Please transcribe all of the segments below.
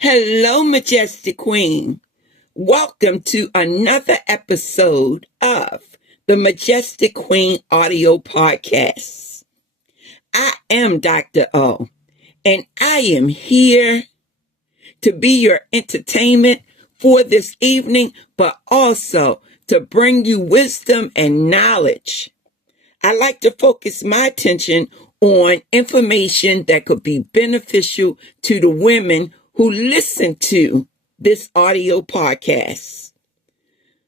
Hello, Majestic Queen. Welcome to another episode of the Majestic Queen audio podcast. I am Dr. O, and I am here to be your entertainment for this evening, but also to bring you wisdom and knowledge. I like to focus my attention on information that could be beneficial to the women who listen to this audio podcast.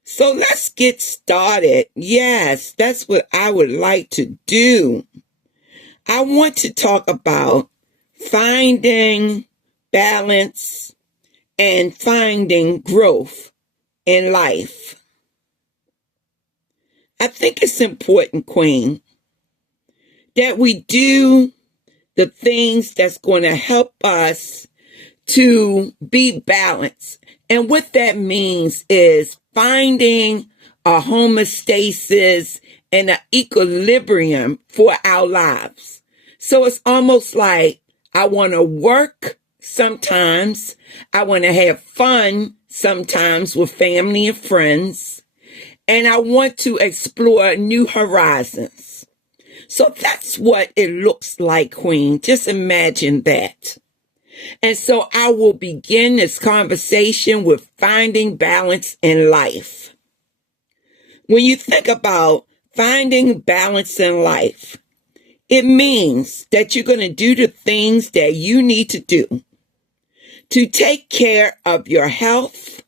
So let's get started. Yes, that's what I would like to do. I want to talk about finding balance and finding growth in life. I think it's important, Queen, that we do the things that's going to help us to be balanced. And what that means is finding a homeostasis and an equilibrium for our lives. So it's almost like I want to work sometimes. I want to have fun sometimes with family and friends. And I want to explore new horizons. So that's what it looks like, Queen. Just imagine that. And so I will begin this conversation with finding balance in life. When you think about finding balance in life, it means that you're going to do the things that you need to do to take care of your health,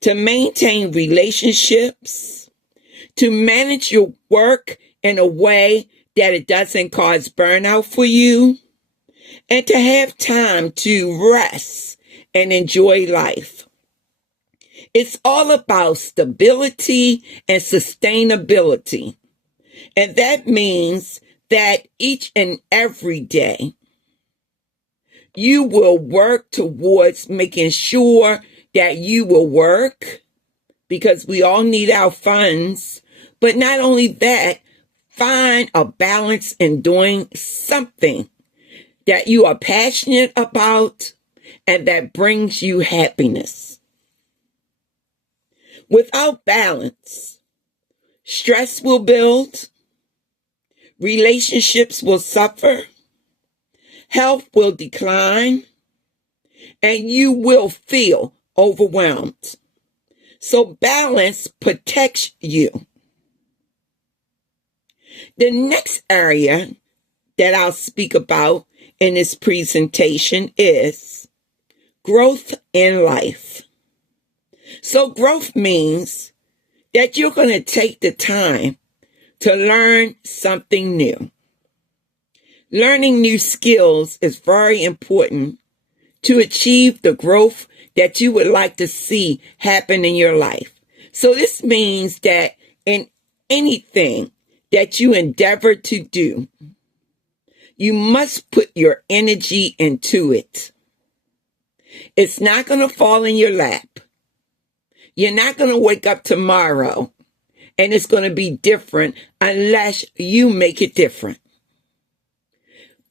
to maintain relationships, to manage your work in a way that it doesn't cause burnout for you, and to have time to rest and enjoy life. It's all about stability and sustainability. And that means that each and every day, you will work towards making sure that you will work, because we all need our funds. But not only that, find a balance in doing something that you are passionate about and that brings you happiness. Without balance, stress will build, relationships will suffer, health will decline, and you will feel overwhelmed. So balance protects you. The next area that I'll speak about in this presentation is growth in life. So growth means that you're going to take the time to learn something new. Learning new skills is very important to achieve the growth that you would like to see happen in your life. So this means that in anything that you endeavor to do, you must put your energy into it. It's not going to fall in your lap. You're not going to wake up tomorrow and it's going to be different unless you make it different.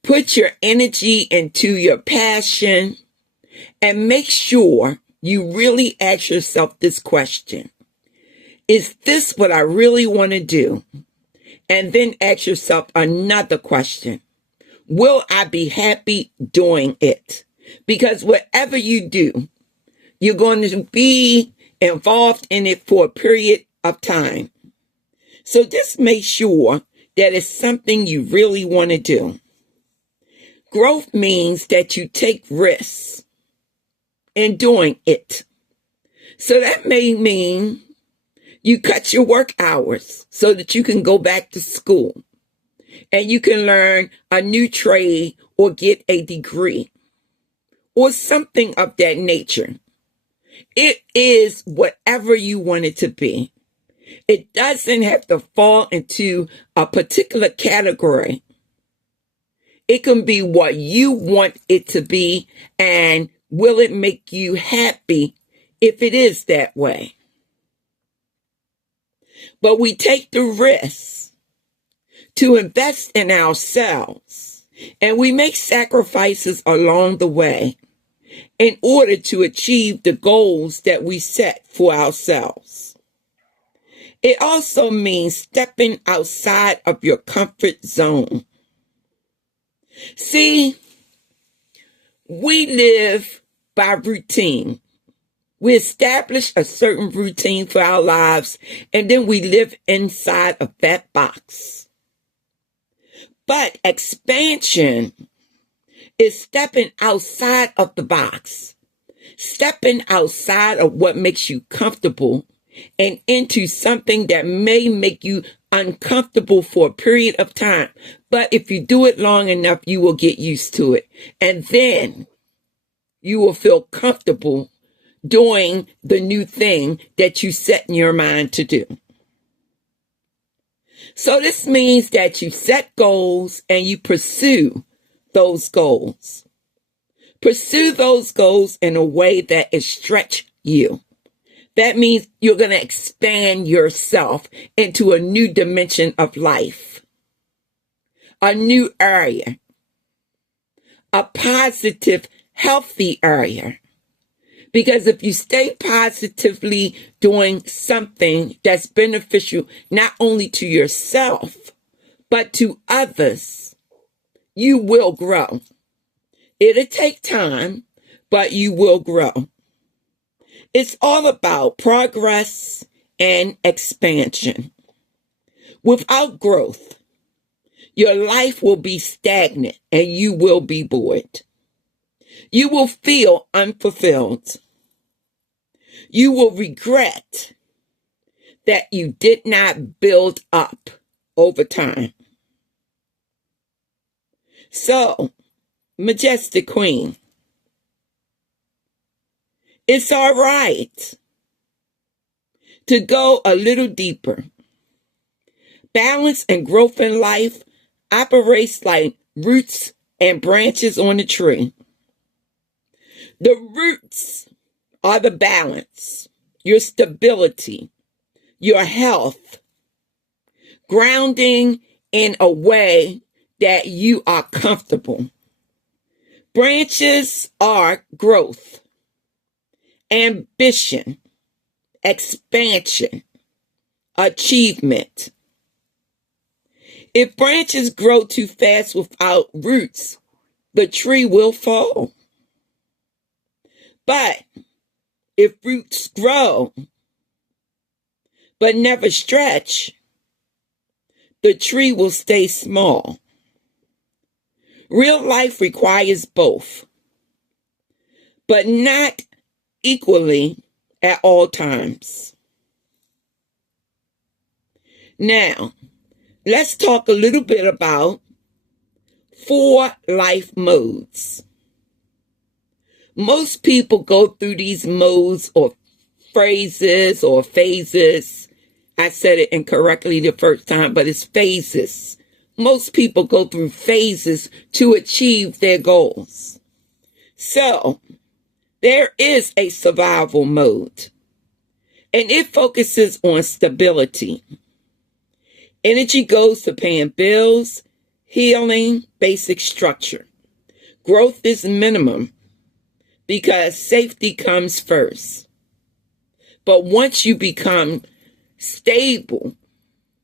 Put your energy into your passion and make sure you really ask yourself this question. Is this what I really want to do? And then ask yourself another question. Will I be happy doing it? Because whatever you do, you're going to be involved in it for a period of time. So just make sure that it's something you really want to do. Growth means that you take risks in doing it. So that may mean you cut your work hours so that you can go back to school and you can learn a new trade or get a degree or something of that nature. It is whatever you want it to be. It doesn't have to fall into a particular category. It can be what you want it to be, and will it make you happy if it is that way? But we take the risk to invest in ourselves, and we make sacrifices along the way in order to achieve the goals that we set for ourselves. It also means stepping outside of your comfort zone. See, we live by routine. We establish a certain routine for our lives, and then we live inside of that box. But expansion is stepping outside of the box, stepping outside of what makes you comfortable and into something that may make you uncomfortable for a period of time. But if you do it long enough, you will get used to it. And then you will feel comfortable doing the new thing that you set in your mind to do. So this means that you set goals and you pursue those goals. Pursue those goals in a way that is stretch you. That means you're going to expand yourself into a new dimension of life, a new area, a positive, healthy area. Because if you stay positively doing something that's beneficial not only to yourself, but to others, you will grow. It'll take time, but you will grow. It's all about progress and expansion. Without growth, your life will be stagnant and you will be bored. You will feel unfulfilled. You will regret that you did not build up over time. So, Majestic Queen, it's all right to go a little deeper. Balance and growth in life operates like roots and branches on a tree. The roots are the balance, your stability, your health, grounding in a way that you are comfortable. Branches are growth, ambition, expansion, achievement. If branches grow too fast without roots, the tree will fall. But if roots grow but never stretch, the tree will stay small. Real life requires both, but not equally at all times. Now, let's talk a little bit about 4 life modes. Most people go through these modes or phrases or phases. I said it incorrectly the first time, but it's phases. Most people go through phases to achieve their goals. So, there is a survival mode, and it focuses on stability. Energy goes to paying bills, healing, basic structure. Growth is minimum because safety comes first. But once you become stable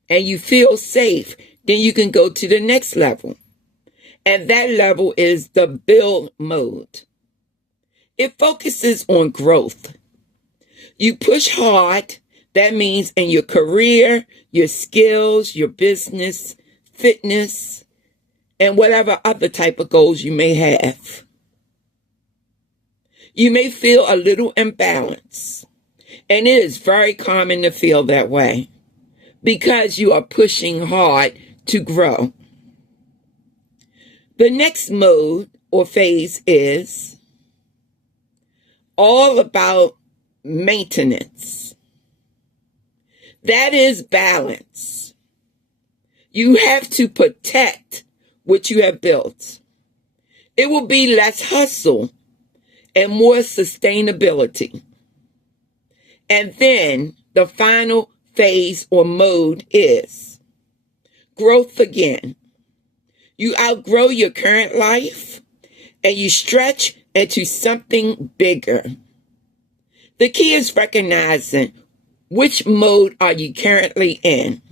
and you feel safe, then you can go to the next level. And that level is the build mode. It focuses on growth. You push hard. That means in your career, your skills, your business, fitness, and whatever other type of goals you may have. You may feel a little imbalanced. And it is very common to feel that way because you are pushing hard to grow. The next mode or phase is all about maintenance. That is balance. You have to protect what you have built. It will be less hustle and more sustainability. And then the final phase or mode is growth again. You outgrow your current life and you stretch into something bigger. The key is recognizing which mode are you currently in.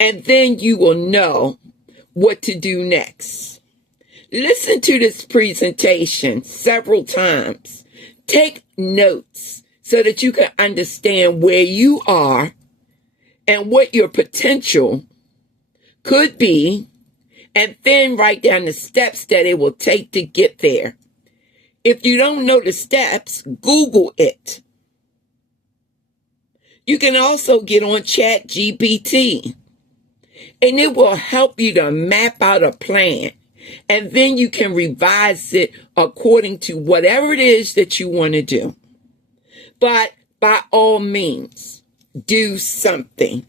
And then you will know what to do next. Listen to this presentation several times. Take notes so that you can understand where you are and what your potential could be, and then write down the steps that it will take to get there. If you don't know the steps, Google it. You can also get on ChatGPT, and it will help you to map out a plan, and then you can revise it according to whatever it is that you want to do. But by all means, do something.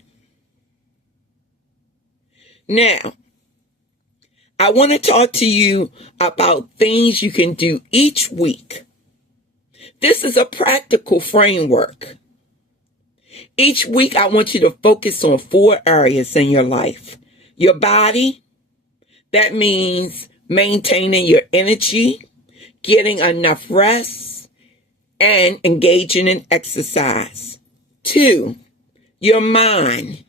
Now, I want to talk to you about things you can do each week. This is a practical framework. Each week, I want you to focus on 4 areas in your life. Your body, that means maintaining your energy, getting enough rest, and engaging in exercise. 2, your mind.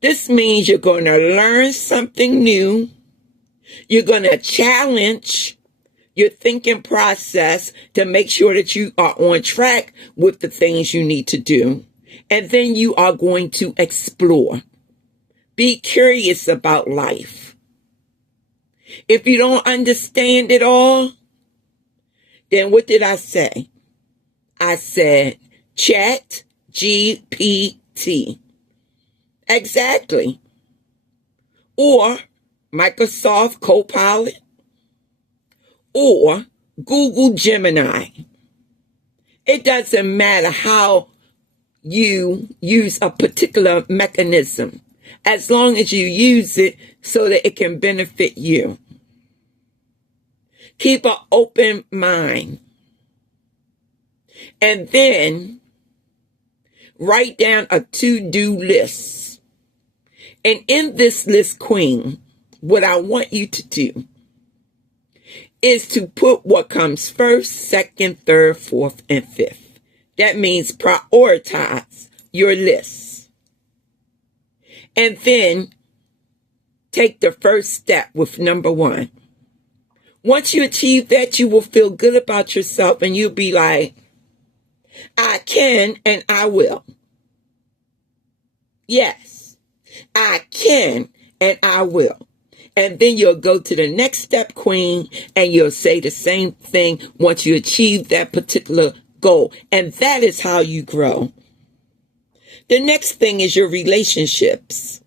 This means you're going to learn something new. You're going to challenge your thinking process to make sure that you are on track with the things you need to do. And then you are going to explore. Be curious about life. If you don't understand it all, then what did I say? I said ChatGPT. Exactly. Or Microsoft Copilot, or Google Gemini. It doesn't matter how you use a particular mechanism, as long as you use it so that it can benefit you. Keep an open mind. And then write down a to-do list. And in this list, Queen, what I want you to do is to put what comes first, second, third, fourth, and fifth. That means prioritize your list. And then take the first step with number 1. Once you achieve that, you will feel good about yourself and you'll be like, I can and I will. Yes, I can and I will. And then you'll go to the next step, Queen, and you'll say the same thing once you achieve that particular goal. And that is how you grow. The next thing is your relationships.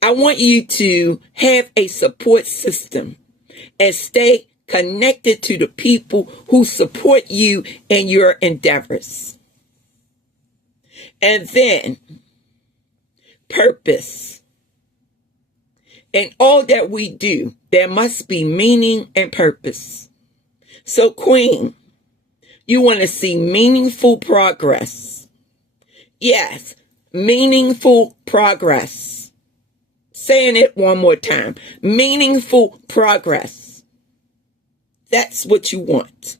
I want you to have a support system and stay connected to the people who support you in your endeavors. And then purpose. In all that we do, there must be meaning and purpose. So, Queen, you want to see meaningful progress. Yes, meaningful progress. Saying it one more time. Meaningful progress. That's what you want.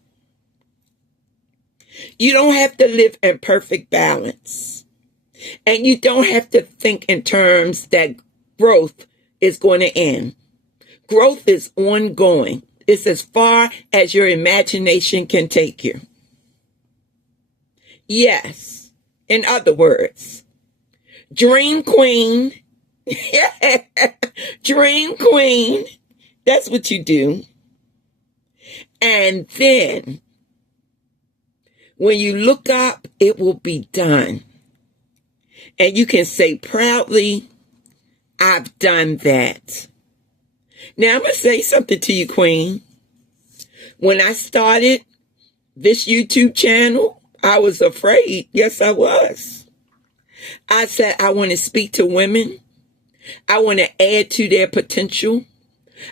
You don't have to live in perfect balance. And you don't have to think in terms that growth is going to end. Growth is ongoing. It's as far as your imagination can take you. Yes. In other words, dream queen. Dream queen. That's what you do. And then when you look up, it will be done. And you can say proudly, I've done that. Now, I'm going to say something to you, Queen. When I started this YouTube channel, I was afraid. Yes, I was. I said, I want to speak to women. I want to add to their potential.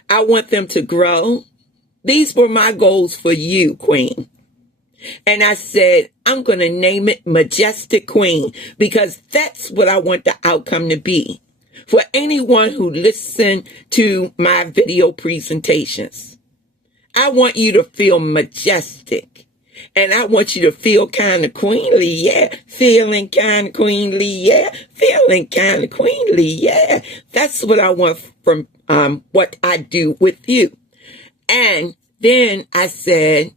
I want them to grow. These were my goals for you, Queen. And I said, I'm going to name it Majestic Queen because that's what I want the outcome to be. For anyone who listened to my video presentations, I want you to feel majestic. And I want you to feel kind of queenly, yeah. Feeling kind of queenly, yeah. Feeling kind of queenly, yeah. That's what I want from what I do with you. And then I said,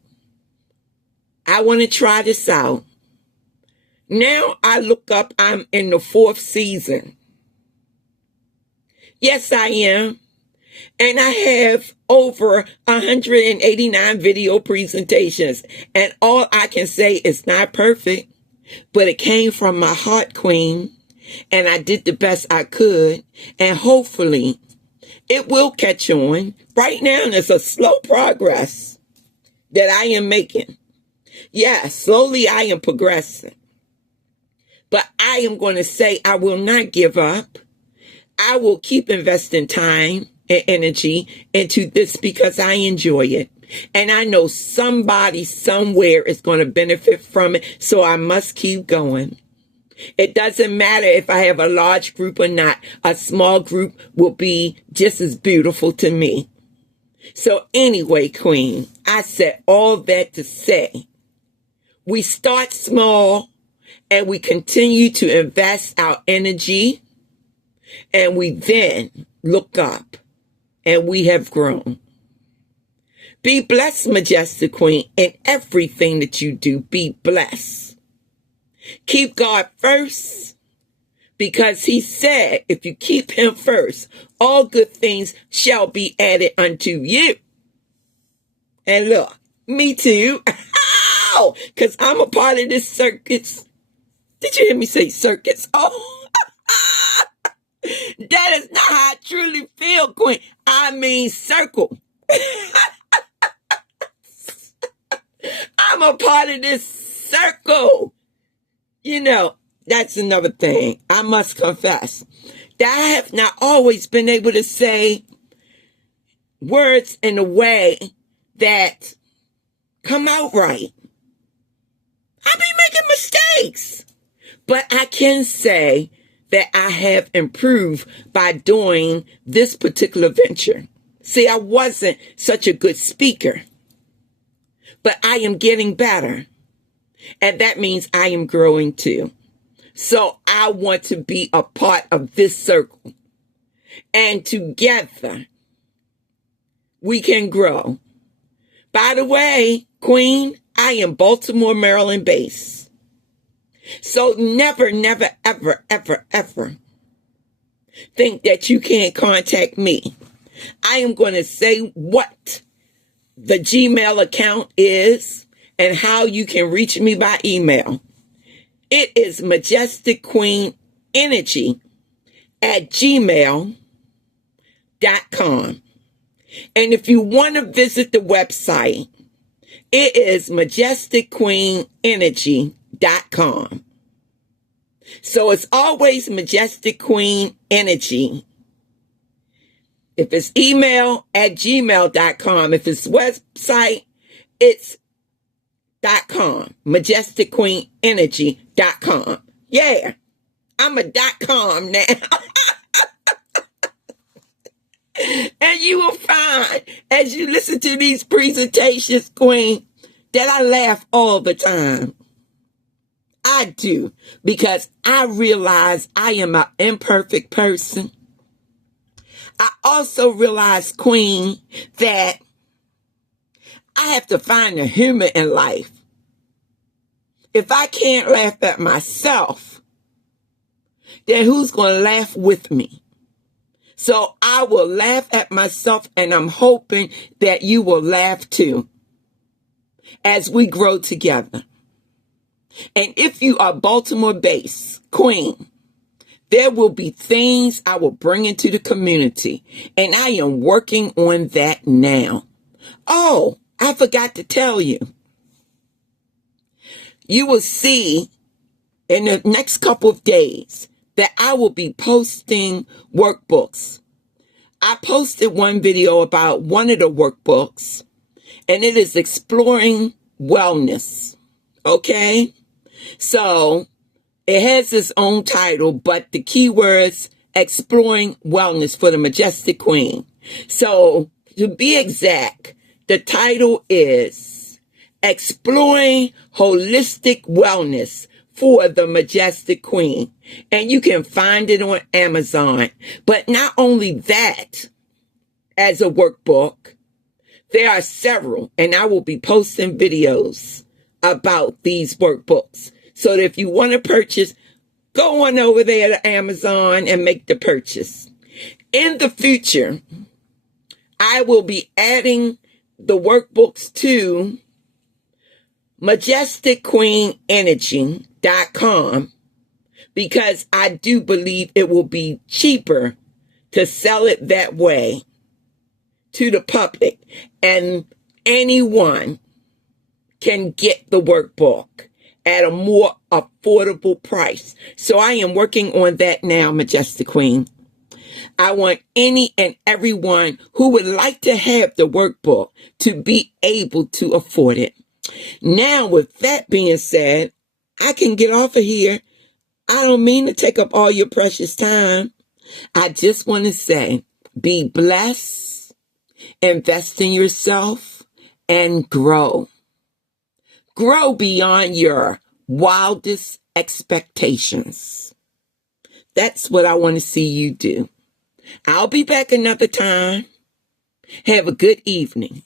I want to try this out. Now I look up, I'm in the 4th season. Yes, I am. And I have over 189 video presentations. And all I can say is not perfect, but it came from my heart, queen. And I did the best I could. And hopefully it will catch on. Right now, there's a slow progress that I am making. Yeah, slowly I am progressing. But I am going to say I will not give up. I will keep investing time and energy into this because I enjoy it. And I know somebody somewhere is going to benefit from it. So I must keep going. It doesn't matter if I have a large group or not. A small group will be just as beautiful to me. So anyway, queen, I said all that to say, we start small and we continue to invest our energy, and we then look up and we have grown. Be blessed, majestic queen, in everything that you do. Be blessed. Keep God first, because he said, if you keep him first, all good things shall be added unto you. And look, me too. Because I'm a part of this circus. Did you hear me say circus? Oh, that is not how I truly feel, queen. I mean circle. I'm a part of this circle. You know, that's another thing. I must confess that I have not always been able to say words in a way that come out right. I be making mistakes. But I can say that I have improved by doing this particular venture. See, I wasn't such a good speaker, but I am getting better. And that means I am growing too. So I want to be a part of this circle. And together, we can grow. By the way, queen, I am Baltimore, Maryland based. So never, never, ever, ever, ever think that you can't contact me. I am going to say what the Gmail account is and how you can reach me by email. It is majesticqueenenergy@gmail.com. And if you want to visit the website, it is majesticqueenenergy.com. So it's always Majestic Queen Energy. If it's email, at gmail.com. If it's website, it's .com. majesticqueenenergy.com. Yeah, I'm a .com now. And you will find, as you listen to these presentations, queen, that I laugh all the time. I do, because I realize I am an imperfect person. I also realize, queen, that I have to find the humor in life. If I can't laugh at myself, then who's going to laugh with me? So I will laugh at myself, and I'm hoping that you will laugh too as we grow together. And if you are Baltimore-based, queen, there will be things I will bring into the community, and I am working on that now. Oh, I forgot to tell you. You will see in the next couple of days that I will be posting workbooks. I posted one video about one of the workbooks, and it is exploring wellness. Okay? So it has its own title, but the keywords, exploring wellness for the Majestic Queen. So to be exact, The title is Exploring Holistic Wellness for the Majestic Queen. And you can find it on Amazon. But not only that, as a workbook, there are several, and I will be posting videos about these workbooks. So that if you want to purchase, go on over there to Amazon and make the purchase. In the future, I will be adding the workbooks to majesticqueenenergy.com because I do believe it will be cheaper to sell it that way to the public, and anyone can get the workbook at a more affordable price. So I am working on that now, Majestic Queen. I want any and everyone who would like to have the workbook to be able to afford it. Now, with that being said, I can get off of here. I don't mean to take up all your precious time. I just want to say, be blessed, invest in yourself, and grow. Grow beyond your wildest expectations. That's what I want to see you do. I'll be back another time. Have a good evening.